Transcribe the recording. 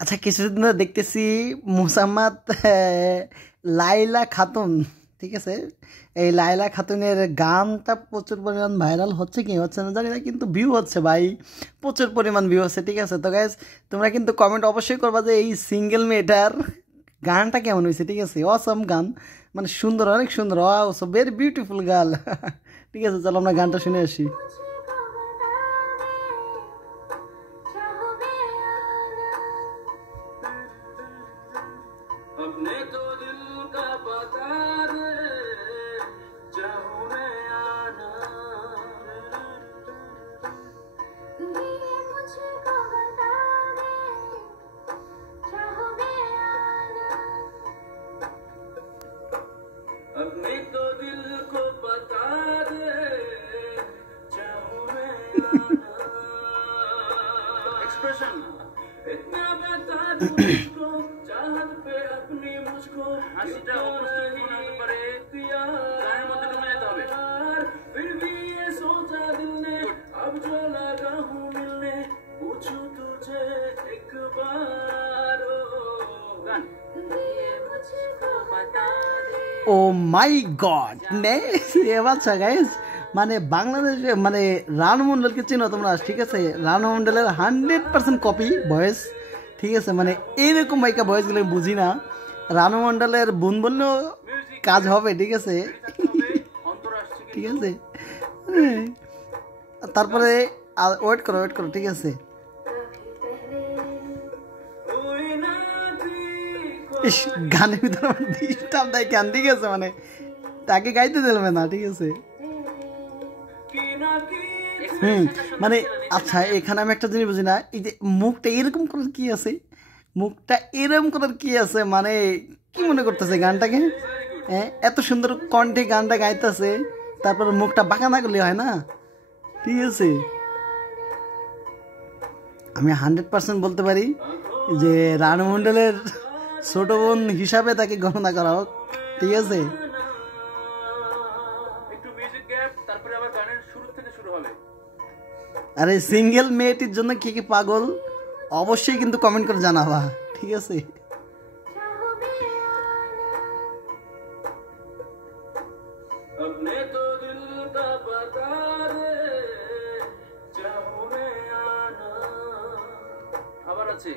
আচ্ছা, কিছুদিন ধরে দেখতেছি মুসাম্মাদ লাইলা খাতুন, ঠিক আছে, এই লাইলা খাতুনের গানটা প্রচুর পরিমাণ ভাইরাল হচ্ছে কি হচ্ছে না জানি না, কিন্তু ভিউ হচ্ছে ভাই, প্রচুর পরিমাণ ভিউ হচ্ছে। ঠিক আছে, তো গাইজ তোমরা কিন্তু কমেন্ট অবশ্যই করবা যে এই সিঙ্গেল মেয়েটার গানটা কেমন হয়েছে। ঠিক আছে, অসম গান, মানে সুন্দর, অনেক সুন্দর, সো ভেরি বিউটিফুল গার্ল। ঠিক আছে, চলো আমরা গানটা শুনে আসি। अपने तो दिल का बता दे, चाहूं मैं आना, ये मुझको बता दे, चाहूं मैं आना, अपने तो दिल को बता दे, चाहूं मैं आना, एक्सप्रेशन इतना बता दूं मुझको, चाहत पे अपनी मुझको হাসিটা উপস্থিত মনে করে दिया, গানের মধ্যে ডুবে যেতে হবে। फिर भी ये सोचा दिल ने, अब जो लगा हूँ मिलने, पूछूं तुझे एक बार, गान ये मुझको बता दे। ও মাই গড নে আচ্ছা গাইজ, মানে বাংলাদেশে মানে রানু মণ্ডলকে চিনো তোমরা? ঠিক আছে, রানু মণ্ডলের 100% কপি ভয়েস। ঠিক আছে, মানে এইরকম মাইকা ভয়েসগুলো আমি বুঝি না। রানু মণ্ডলের বোন বললেও কাজ হবে। ঠিক আছে, ঠিক আছে, তারপরে ওয়েট করো ওয়েট করো। ঠিক আছে, ইস, গানের ভিতরে ডিস্টার্ব দেয় কেন? ঠিক আছে, মানে তাকে গাইতে দিলবে না। ঠিক আছে, মানে আচ্ছা, এখানে আমি একটা জিনিস বুঝি না, এই যে মুখটা এরকম করার কি আছে, মুখটা এরকম করার কি আছে, মানে কি মনে করতেছে গানটাকে? হ্যাঁ, এত সুন্দর কণ্ঠে গানটা গাইতেছে, তারপর মুখটা বাঁকা না করলে হয় না। ঠিক আছে, আমি 100% বলতে পারি যে রানু মণ্ডলের ছোট বোন হিসাবে তাকে গণনা করা হোক। ঠিক আছে, একটু মিউজিক গ্যাপ, তারপরে আবার গানের শুরু থেকে শুরু হবে। আর এই সিঙ্গেল মেয়েটির জন্য কে কে পাগল অবশ্যই কিন্তু কমেন্ট করে জানাবা। ঠিক আছে, अपने तो दिल का बता दे, चाहूं मैं आना, আবার আছে।